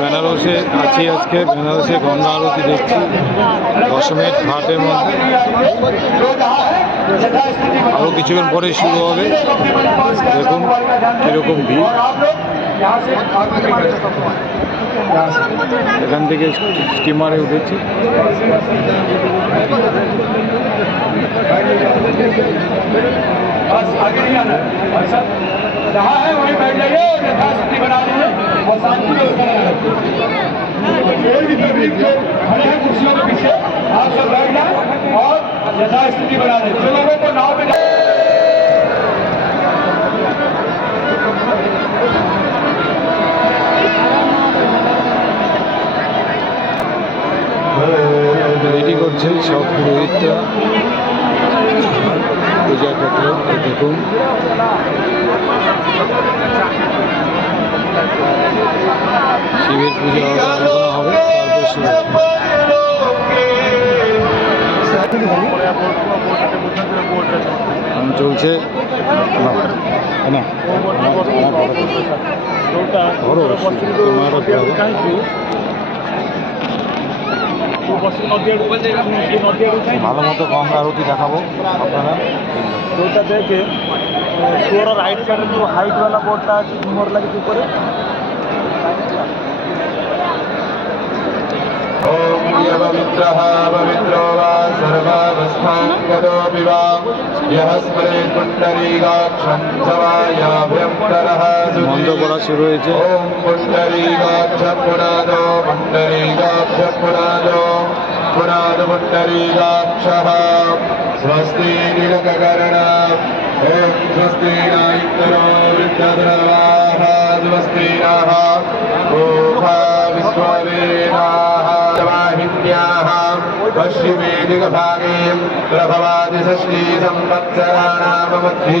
বেনারসে আছি আজকে, বেনারসে গঙ্গা আরতি দেখছি দশমের ঘাটের মধ্যে। আরও কিছুক্ষণ পরে শুরু হবে, দেখুন কীরকম ভিড়। এখান থেকে স্টিমারে উঠেছি। जहाँ है वहीं बैठ जाइए और यथास्थिति बना लीजिए और शांति व्यवस्था कोई भी पब्लिक जो खड़े हैं कुर्सियों के पीछे आप सब बैठ जाए और यथास्थिति बना लें। जो लोगों को नाव पे রেডি করছে সব পুরোহিতরা পূজা ক্ষেত্রে। দেখুন শিবের পূজা হবে, চলছে না ভালো মতো গঙ্গা আরতি দেখাবো আপনারা। ওটা দেখে পুরো রাইট সাইডে जो हाइट वाला बोर्डটা আছে মোর লাগে উপরে। ओम यवमित्रः पवित्रो वा सर्वावस्थां गतोऽपि वा यः स्मरेत् पुण्डरीकाक्षं स वा याभ्यन्तरः মন্দ করা শুরু হয়েছে। ओम पुण्डरीकाक्ष पुनादो पुण्डरीकाक्ष पुनादो पुनाद पुण्डरीकाक्षः स्वस्ति निरककरणा ओम स्वस्ति न इन्द्रो वृद्धधर्वाः स्वस्ति नः ओहा विश्ववेदाः वाहिन्याः पश्चिमे दिग्भागे प्रभवादि षष्ठी संवत्सराणां मध्ये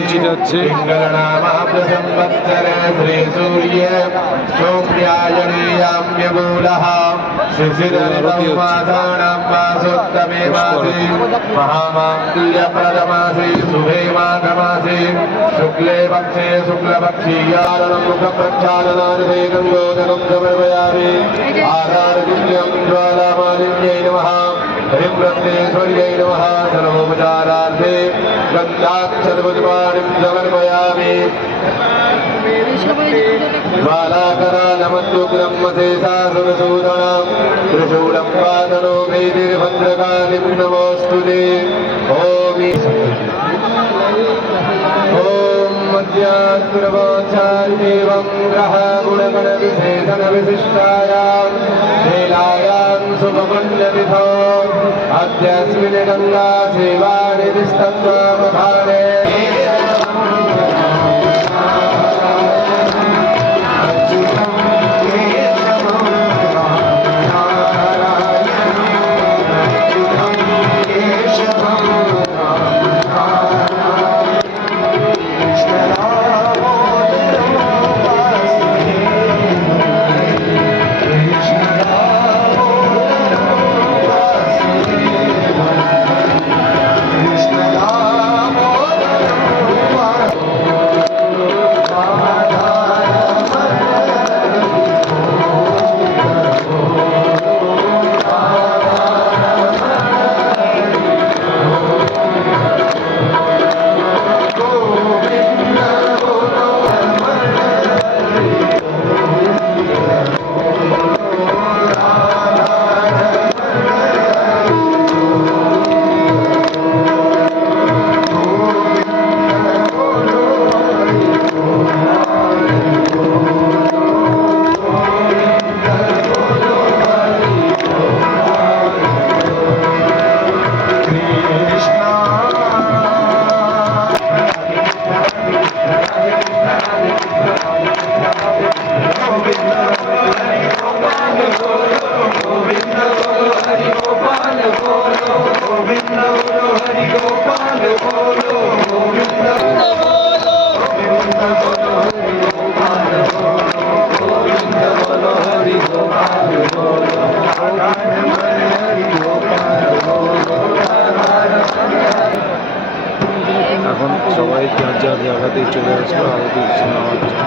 संवत्सरे श्रीसूर्य सौम्यायनीयाम्यमूलः शिशिरऋतुमासानां मासोत्तमे मासे महामाङ्गल्यप्रदमासे शुभे माघमासे शुक्ले पक्षे शुक्लपक्षीयारणं मुखप्रक्षालनार्थे गङ्गोदरं समर्पयामि आधारदिव्यं ज्वालामालिन्यै नमः हरिव्रतेश्वर्यै नमः सर्वोपचारार्थे गन्धाक्षरपुष्पाणिं समर्पयामि ज्वालाकरालमत्युग्रं मसेशासुरसूदनं त्रिशूलं पादनो वेदिर्भद्रकालिं नमोऽस्तुते ॐ मध्यात्प्रवोचादेवं ग्रह गुणगणविशेषणविशिष्टायां लीलायां शुभपुण्यतिथौ अद्यस्मिन् गङ्गा सेवानिधिस्तत्त्वमधाने এখন সবাই যার যার জায়গাতেই চলে আসলো আরতি নেওয়ার জন্য।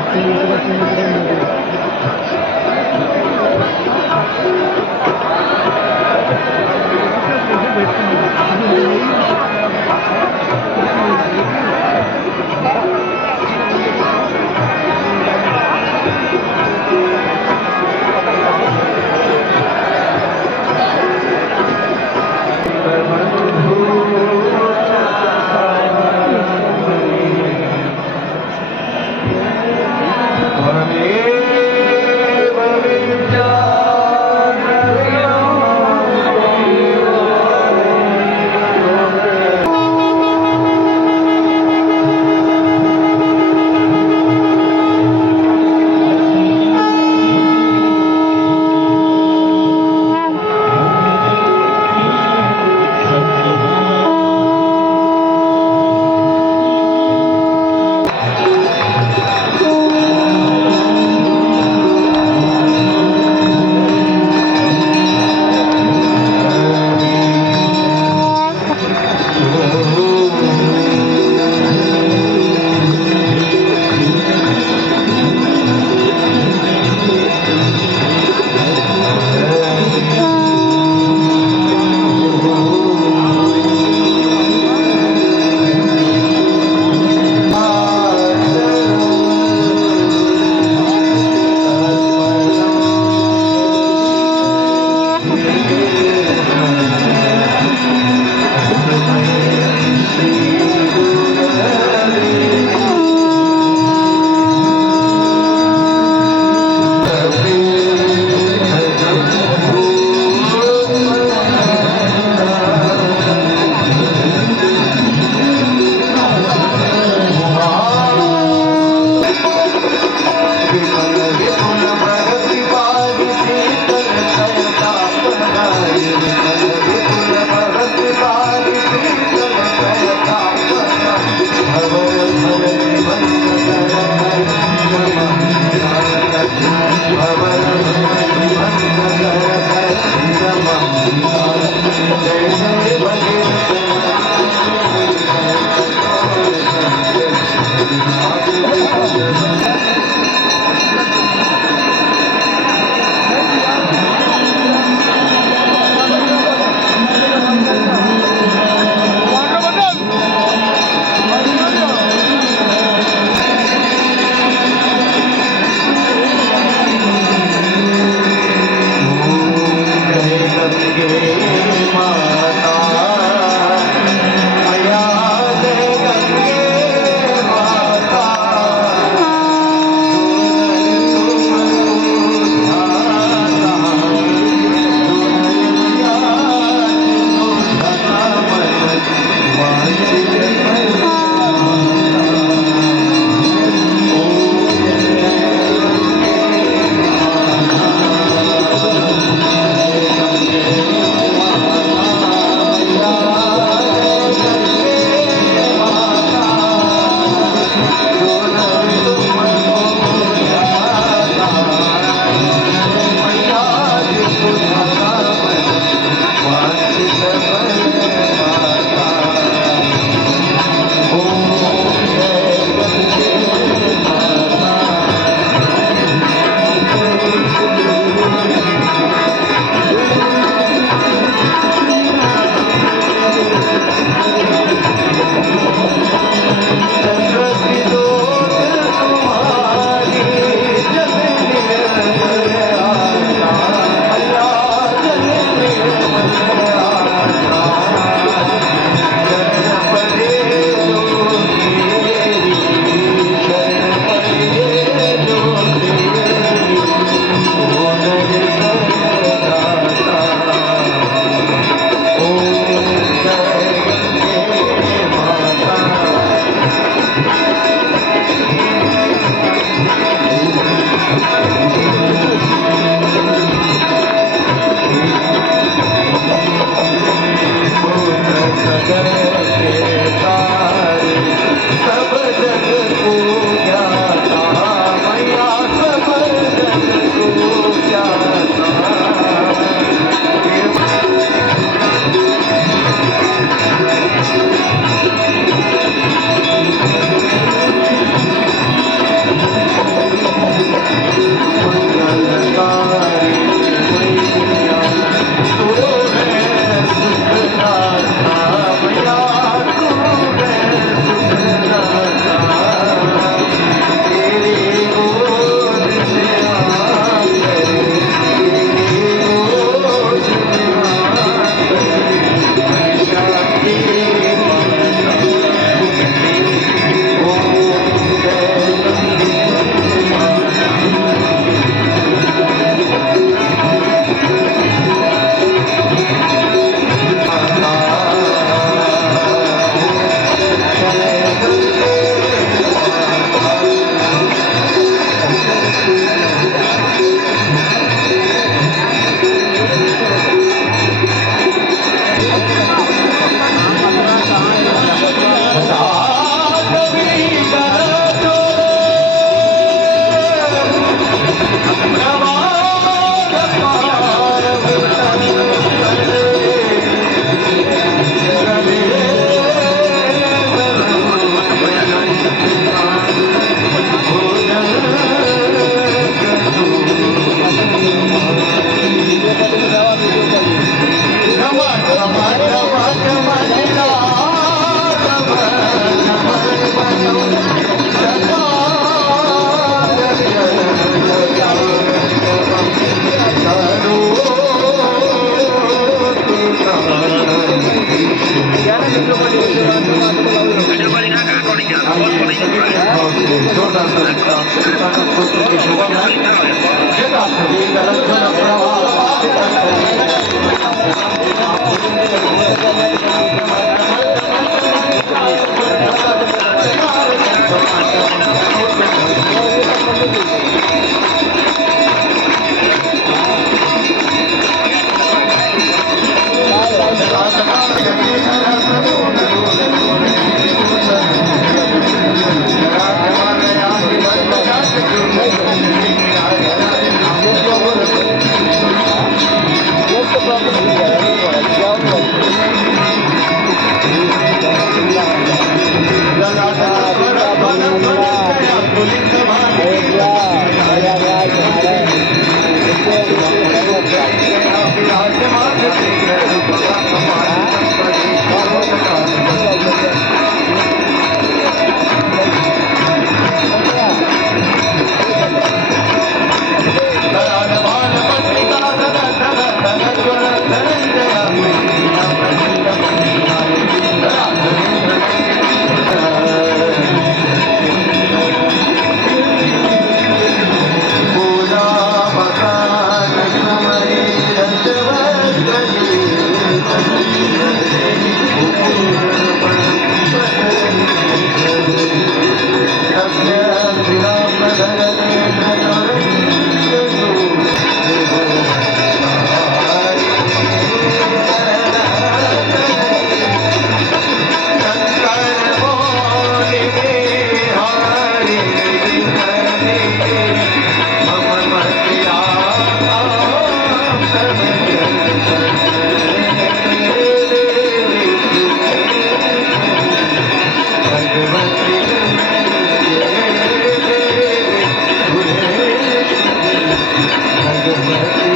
भगवती